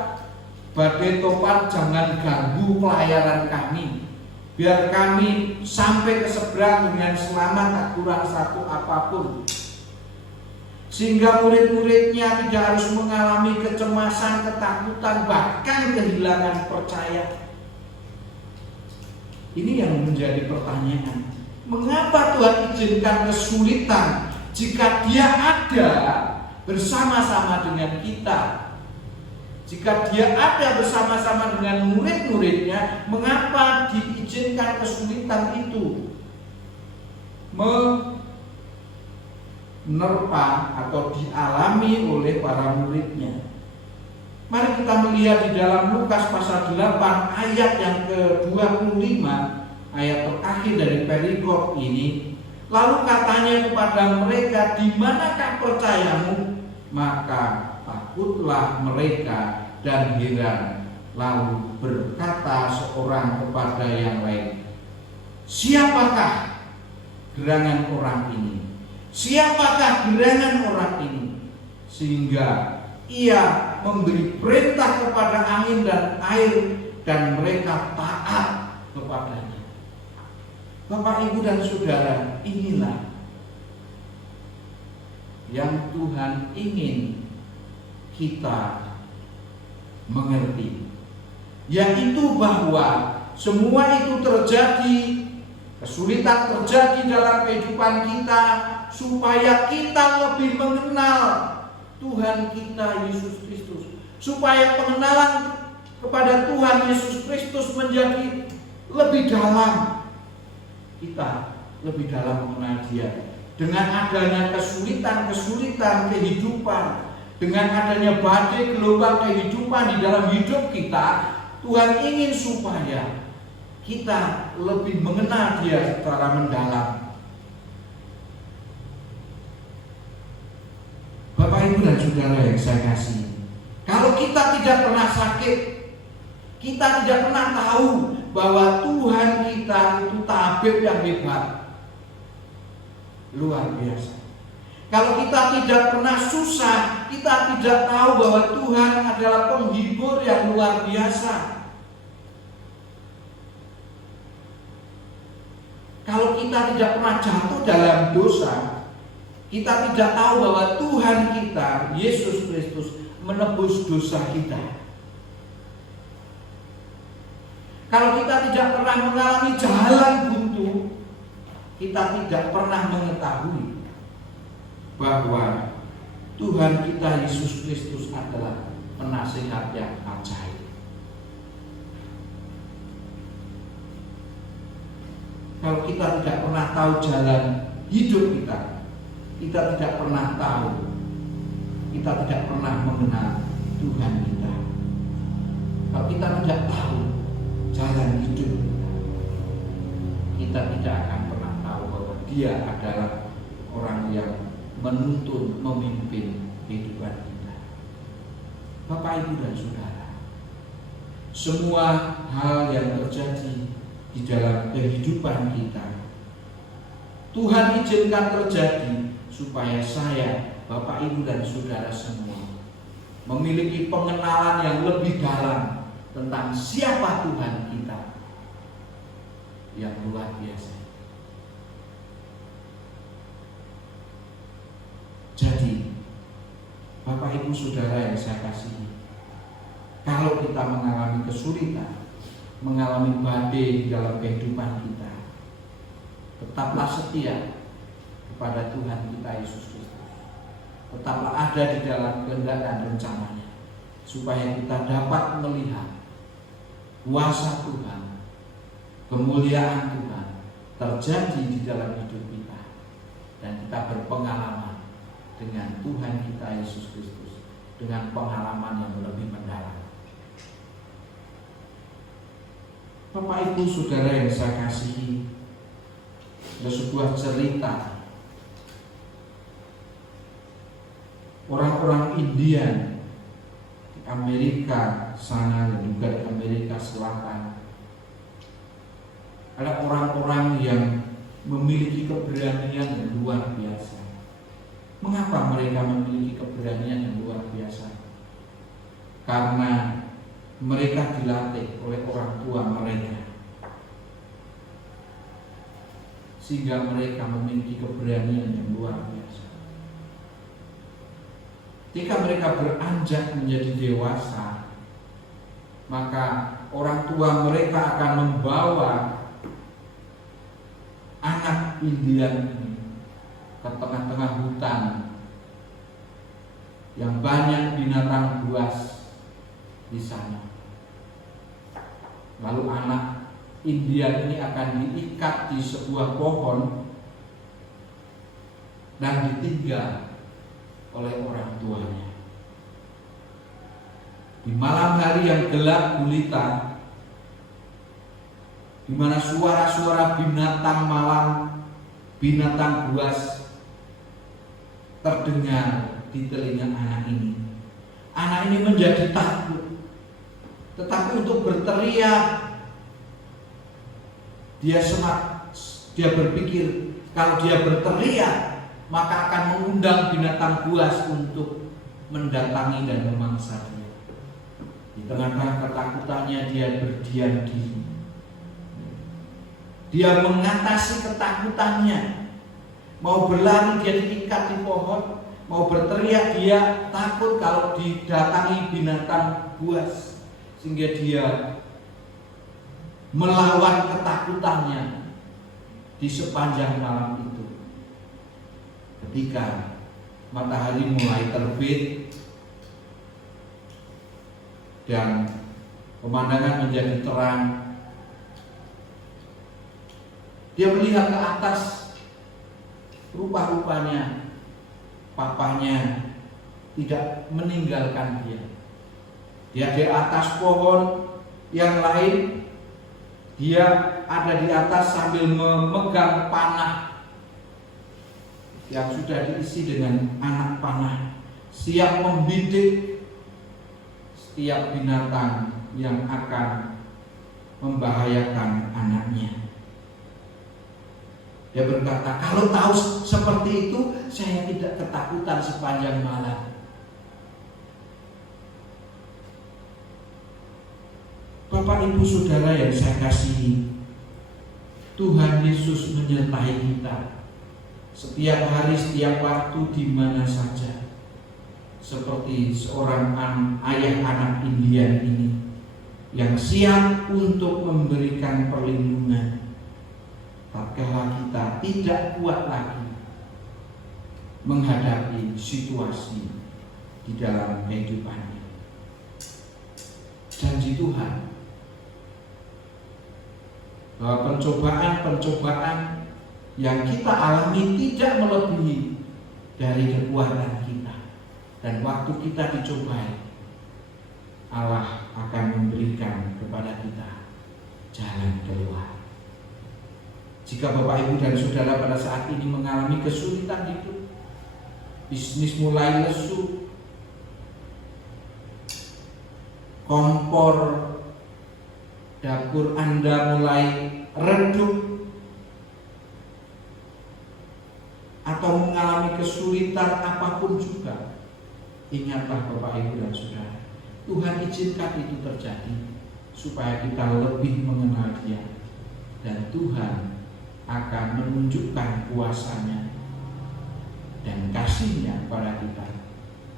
badai topan, jangan ganggu pelayaran kami, biar kami sampai ke seberang dengan selamat, tak kurang satu apapun, sehingga murid-muridnya tidak harus mengalami kecemasan, ketakutan, bahkan kehilangan percaya. Ini yang menjadi pertanyaan. Mengapa Tuhan izinkan kesulitan jika Dia ada bersama-sama dengan kita? Jika Dia ada bersama-sama dengan murid-muridnya, mengapa diizinkan kesulitan itu menerpa atau dialami oleh para muridnya? Mari kita melihat di dalam Lukas pasal 8 ayat yang ke-25, ayat terakhir dari perikop ini. Lalu katanya kepada mereka, di manakah percayamu? maka takutlah mereka dan heran. Lalu berkata seorang kepada yang lain, siapakah gerangan orang ini? Siapakah gerangan orang ini? Sehingga ia memberi perintah kepada angin dan air dan mereka taat kepadanya. Bapak, Ibu dan Saudara, inilah yang Tuhan ingin kita mengerti, yaitu bahwa semua itu terjadi, kesulitan terjadi dalam kehidupan kita supaya kita lebih mengenal Tuhan kita Yesus Kristus, supaya pengenalan kepada Tuhan Yesus Kristus menjadi lebih dalam. Kita lebih dalam mengenal Dia. Dengan adanya kesulitan-kesulitan kehidupan, dengan adanya badai gelombang kehidupan di dalam hidup kita, Tuhan ingin supaya kita lebih mengenal Dia secara mendalam. Bapak, Ibu dan Saudara yang saya kasihi, kalau kita tidak pernah sakit, kita tidak pernah tahu bahwa Tuhan kita itu tabib yang hebat, luar biasa. Kalau kita tidak pernah susah, kita tidak tahu bahwa Tuhan adalah penghibur yang luar biasa. Kalau kita tidak pernah jatuh dalam dosa, kita tidak tahu bahwa Tuhan kita, Yesus Kristus, menebus dosa kita. Kalau kita tidak pernah mengalami jalan buntu, kita tidak pernah mengetahui bahwa Tuhan kita Yesus Kristus adalah penasihat yang ajaib. Kalau kita tidak pernah tahu jalan hidup kita tidak pernah tahu, kita tidak pernah mengenal Tuhan kita. Kalau kita tidak tahu jalan hidup kita tidak akan pernah tahu bahwa Dia adalah orang yang menuntun, memimpin kehidupan kita. Bapak, Ibu dan Saudara, semua hal yang terjadi di dalam kehidupan kita, Tuhan izinkan terjadi supaya saya, Bapak, Ibu dan Saudara semua memiliki pengenalan yang lebih dalam tentang siapa Tuhan kita yang luar biasa. Jadi, Bapak, Ibu, Saudara yang saya kasihi, kalau kita mengalami kesulitan, mengalami badai di dalam kehidupan kita, tetaplah setia kepada Tuhan kita Yesus Kristus. Tetaplah ada di dalam kehendak dan rencananya, supaya kita dapat melihat kuasa Tuhan, kemuliaan Tuhan terjadi di dalam hidup kita, dan kita berpengalaman dengan Tuhan kita Yesus Kristus dengan pengalaman yang lebih mendalam. Bapak, Ibu, Saudara yang saya kasihi, ada sebuah cerita orang-orang Indian di Amerika sana dan juga di Amerika Selatan. Ada orang-orang yang memiliki keberanian yang luar biasa. Mengapa mereka memiliki keberanian yang luar biasa? Karena mereka dilatih oleh orang tua mereka, sehingga mereka memiliki keberanian yang luar biasa. Ketika mereka beranjak menjadi dewasa, maka orang tua mereka akan membawa anak Indian ini ke tengah-tengah hutan yang banyak binatang buas di sana. Lalu anak Indian ini akan diikat di sebuah pohon dan ditinggal oleh orang tuanya. Di malam hari yang gelap gulita, di mana suara-suara binatang malam, binatang buas terdengar di telinga anak ini. Anak ini menjadi takut. Tetapi untuk berteriak, dia berpikir kalau dia berteriak maka akan mengundang binatang buas untuk mendatangi dan memangsa dia. Di tengah-tengah ketakutannya dia berdiam diri. Dia mengatasi ketakutannya. Mau berlari dia diikat di pohon, mau berteriak dia takut kalau didatangi binatang buas, sehingga dia melawan ketakutannya di sepanjang malam itu. Ketika matahari mulai terbit dan pemandangan menjadi terang, dia melihat ke atas. Rupa-rupanya papanya tidak meninggalkan dia. Dia di atas pohon yang lain, dia ada di atas sambil memegang panah yang sudah diisi dengan anak panah, siap membidik setiap binatang yang akan membahayakan anaknya. Dia berkata, kalau tahu seperti itu, saya tidak ketakutan sepanjang malam. Bapak, Ibu, Saudara yang saya kasihi, Tuhan Yesus menyertai kita setiap hari, setiap waktu, di mana saja. Seperti seorang ayah anak Indian ini yang siap untuk memberikan perlindungan tatkala kita tidak kuat lagi menghadapi situasi di dalam kehidupannya. Janji Tuhan bahwa pencobaan-pencobaan yang kita alami tidak melebihi dari kekuatan kita, dan waktu kita dicobai, Allah akan memberikan kepada kita jalan keluar. Jika Bapak, Ibu, dan Saudara pada saat ini mengalami kesulitan hidup, bisnis mulai lesu, kompor dapur Anda mulai redup, atau mengalami kesulitan apapun juga, ingatlah Bapak, Ibu, dan Saudara, Tuhan izinkan itu terjadi supaya kita lebih mengenal Dia, dan Tuhan akan menunjukkan kuasa-Nya dan kasih-Nya pada kita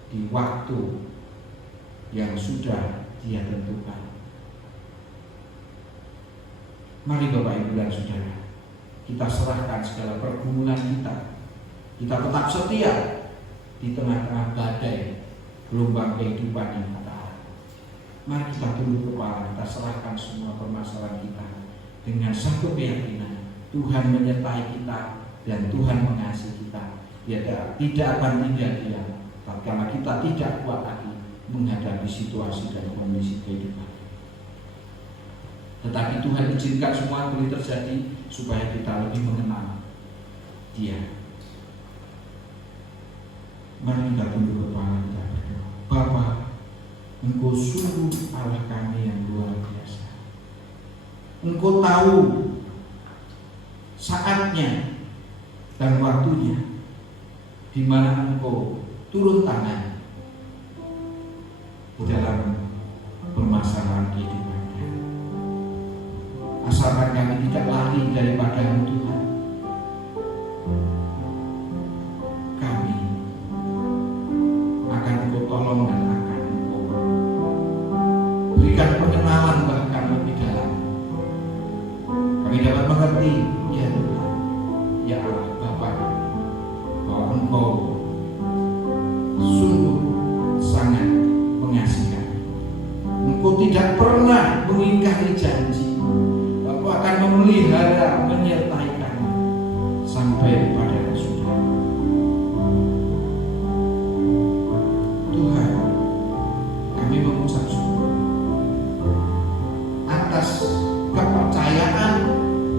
di waktu yang sudah Dia tentukan. Mari Bapak, Ibu, dan Saudara, kita serahkan segala pergumulan kita. Kita tetap setia di tengah-tengah badai gelombang kehidupan yang kata. Mari kita tunduk kepala, kita serahkan semua permasalahan kita dengan satu keyakinan, Tuhan menyertai kita dan Tuhan mengasihi kita. Dia tidak akan tinggal diam tatkala kita tidak kuat lagi menghadapi situasi dan kondisi kehidupan. Tetapi Tuhan izinkan semua boleh terjadi supaya kita lebih mengenal Dia. Mari kita tunduk kepala, kita berdoa. Bapa, Engkau sungguh Allah kami yang luar biasa. Engkau tahu saatnya dan waktunya di mana Engkau turun tangan di dalam permasalahan kehidupan. Asalkan kami tidak lari daripada-Mu, Tuhan. Kami akan Engkau tolong dan akan Engkau berikan pengenalan bahkan lebih dalam. Kami dapat mengerti, ya Tuhan, ya Allah Bapa, bahwa Engkau sungguh sangat mengasihi kami. Engkau tidak pernah mengingkari janji. Engkau akan memelihara, menyertai kami sampai pada kesudahan. Tuhan, kami mengucap syukur atas kepercayaan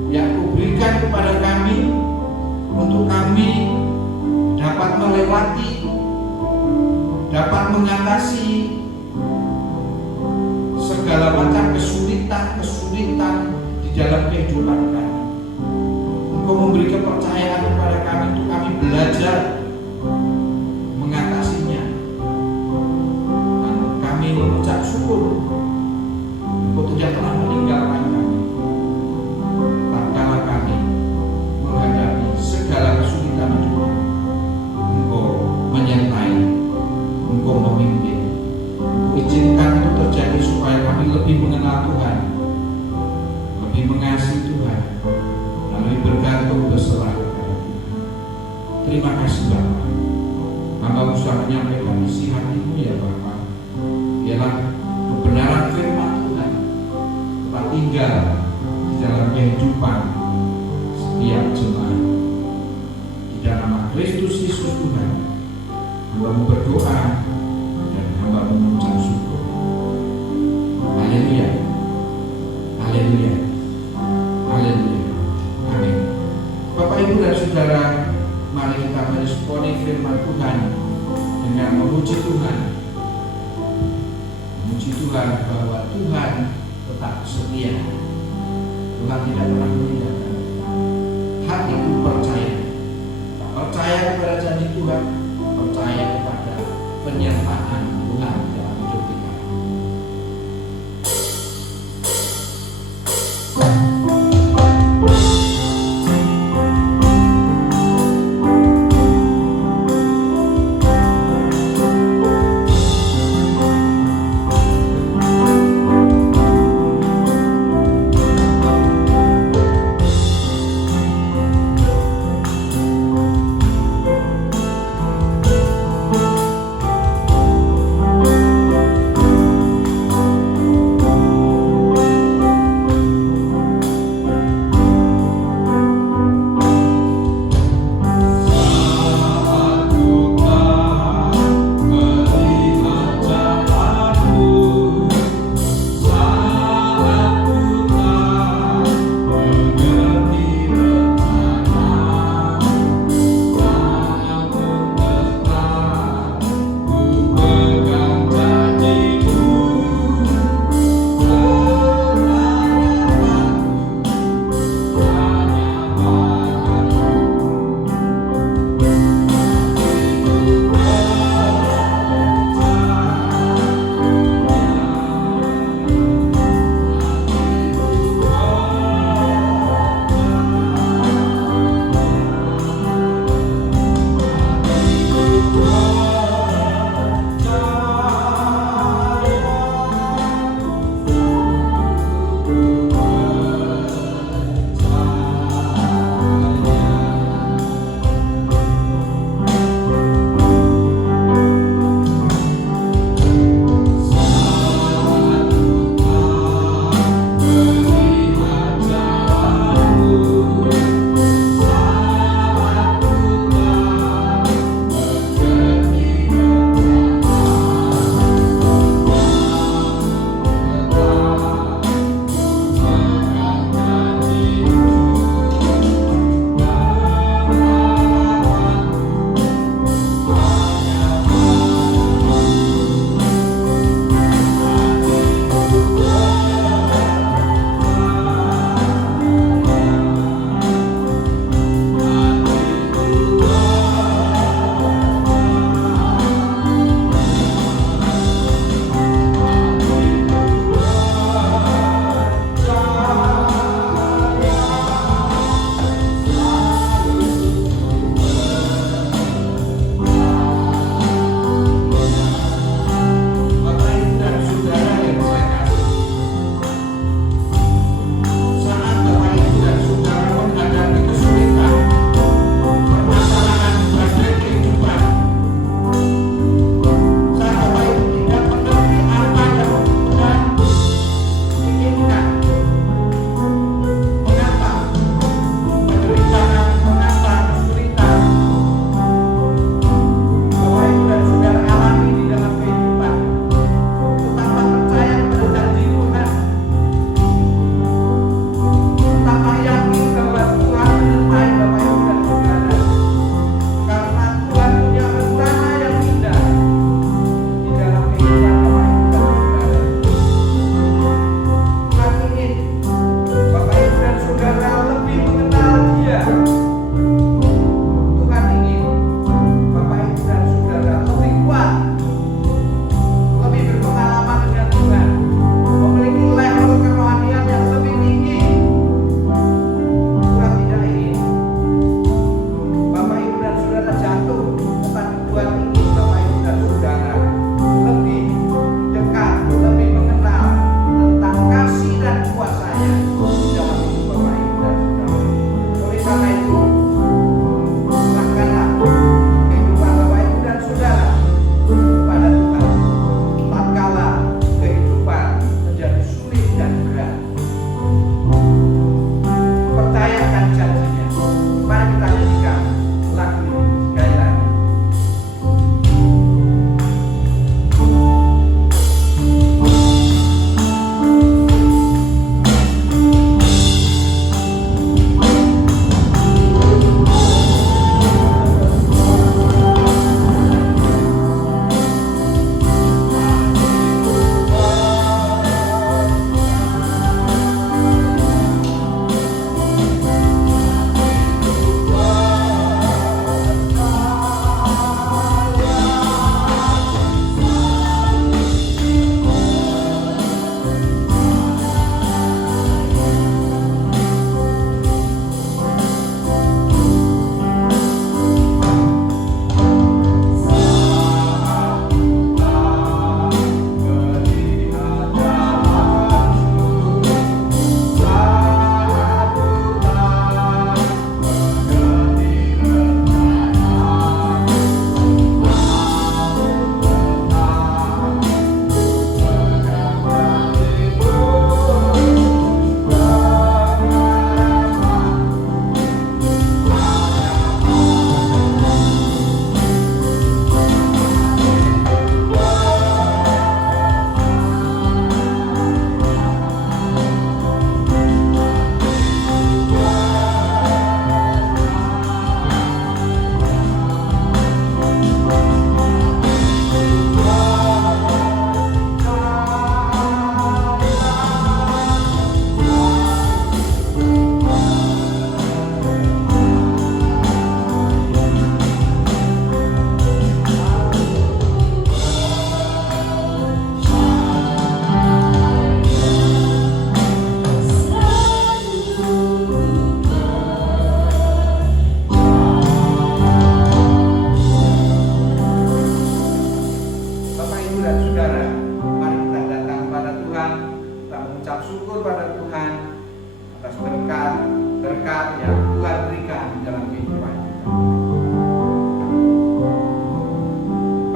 yang Kau berikan kepada kami untuk kami dapat melewati kehidupan kami. Engkau memberi kepercayaan kepada kami untuk kami belajar mengatasinya. Dan kami mengucap syukur Engkau tidak pernah meninggalkan kami. Tatkala kami menghadapi segala kesulitan hidup, Engkau menyertai, Engkau memimpin. Engkau izinkan itu terjadi supaya kami lebih mengenal Tuhan, lebih mengasihi Tuhan, dan lebih bergantung berserah kepada Tuhan. Terima kasih Bapa. Hamba sudah menyampaikan isi hatimu ya Bapa. Ialah kebenaran firman Tuhan telah tinggal di dalam kehidupan setiap jemaat. Di dalam nama Kristus Yesus Tuhan, hamba berdoa dan hamba mengucap syukur. Haleluya, haleluya, haleluya, amin. Bapak Ibu dan Saudara, mari kita meresponi firman Tuhan dengan memuji Tuhan. Memuji Tuhan bahwa Tuhan tetap setia. Tuhan tidak pernah meninggalkan. Hatiku percaya. Percaya kepada janji Tuhan, percaya kepada penyertaan Tuhan dalam hidup kita.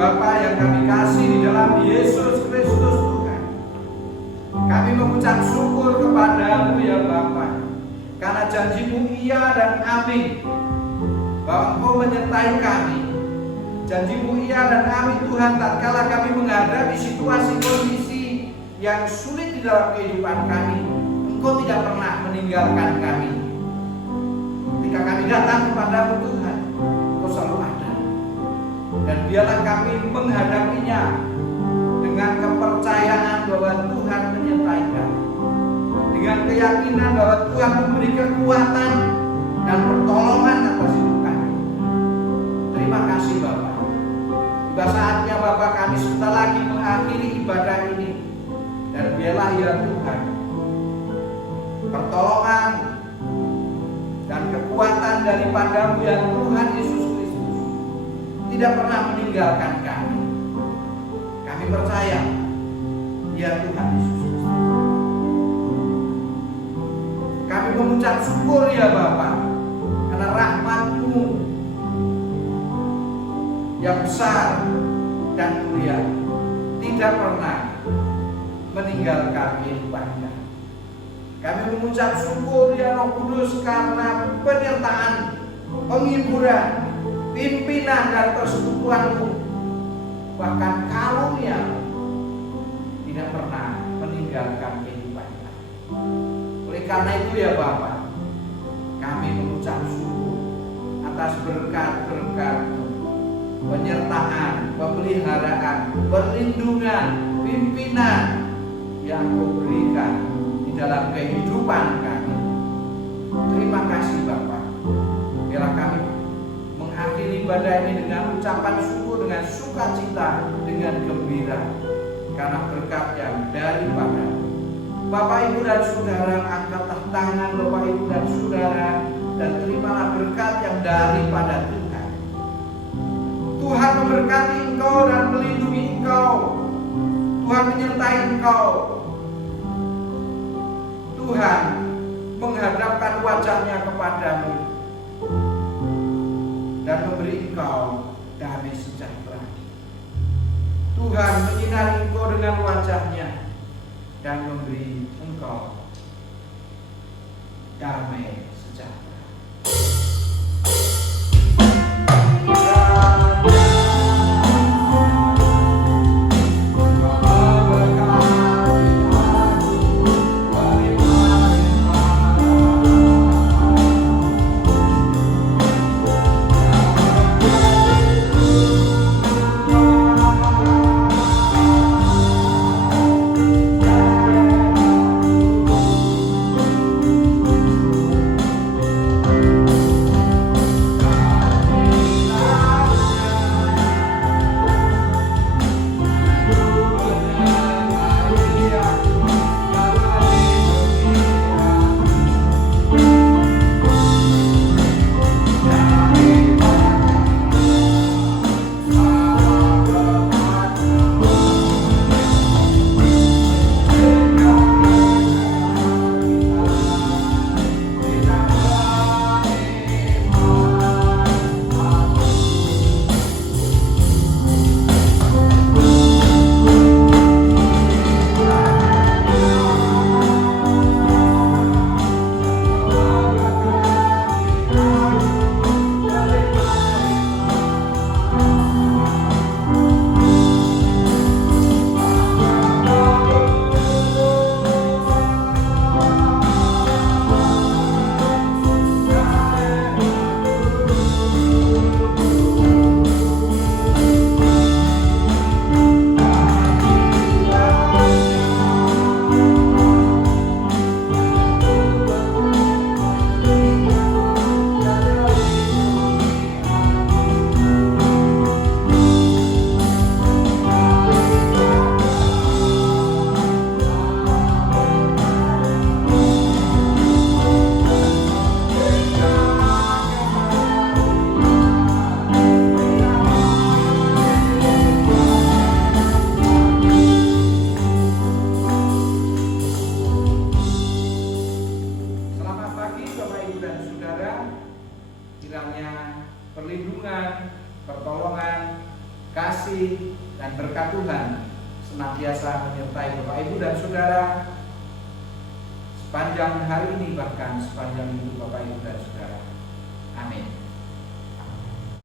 Bapa yang kami kasih di dalam Yesus Kristus Tuhan, kami mengucap syukur kepadamu ya Bapa, karena janjimu iya dan amin, bahwa Engkau menyertai kami. Janjimu iya dan amin Tuhan, tatkala kami menghadapi situasi kondisi yang sulit di dalam kehidupan kami, Engkau tidak pernah meninggalkan kami. Ketika kami datang kepadamu Tuhan, Engkau selalu ada. Dan biarlah kami menghadapinya dengan kepercayaan bahwa Tuhan menyertai kami, dengan keyakinan bahwa Tuhan memberi kekuatan dan pertolongan atas hidup kami. Terima kasih Bapa. Tiba saatnya Bapa, kami sebentar lagi mengakhiri ibadah ini. Dan biarlah ya Tuhan, pertolongan dan kekuatan daripadamu yang Tuhan Yesus Kristus tidak pernah meninggalkan kami. Kami percaya ya Tuhan Yesus Kristus. Kami mengucap syukur ya Bapa, karena rahmat-Mu yang besar dan mulia tidak pernah meninggalkan kehidupan kami. Kami mengucap syukur ya Roh Kudus karena penyertaan, penghiburan, pimpinan dan persekutuan-Mu, bahkan karunia tidak pernah meninggalkan kehidupan kami. Oleh karena itu ya Bapa, kami mengucap syukur atas berkat-berkat-Mu, penyertaan, pemeliharaan, perlindungan, pimpinan yang Kau berikan di dalam kehidupan kami. Terima kasih Bapa. Biarlah kami mengakhiri ibadah ini dengan ucapan syukur, dengan sukacita, dengan gembira, karena berkat yang daripada Bapak Ibu dan Saudara. Angkatlah tangan Bapak Ibu dan Saudara dan terimalah berkat yang daripada Tuhan. Tuhan memberkati engkau dan melindungi engkau. Tuhan menyertai engkau. Tuhan menghadapkan wajahnya kepadamu dan memberi engkau damai sejahtera. Tuhan menyinari engkau dengan wajahnya dan memberi engkau damai sejahtera. kasih dan berkat Tuhan senantiasa menyertai Bapak Ibu dan Saudara sepanjang hari ini, bahkan sepanjang hidup Bapak Ibu dan Saudara. Amin.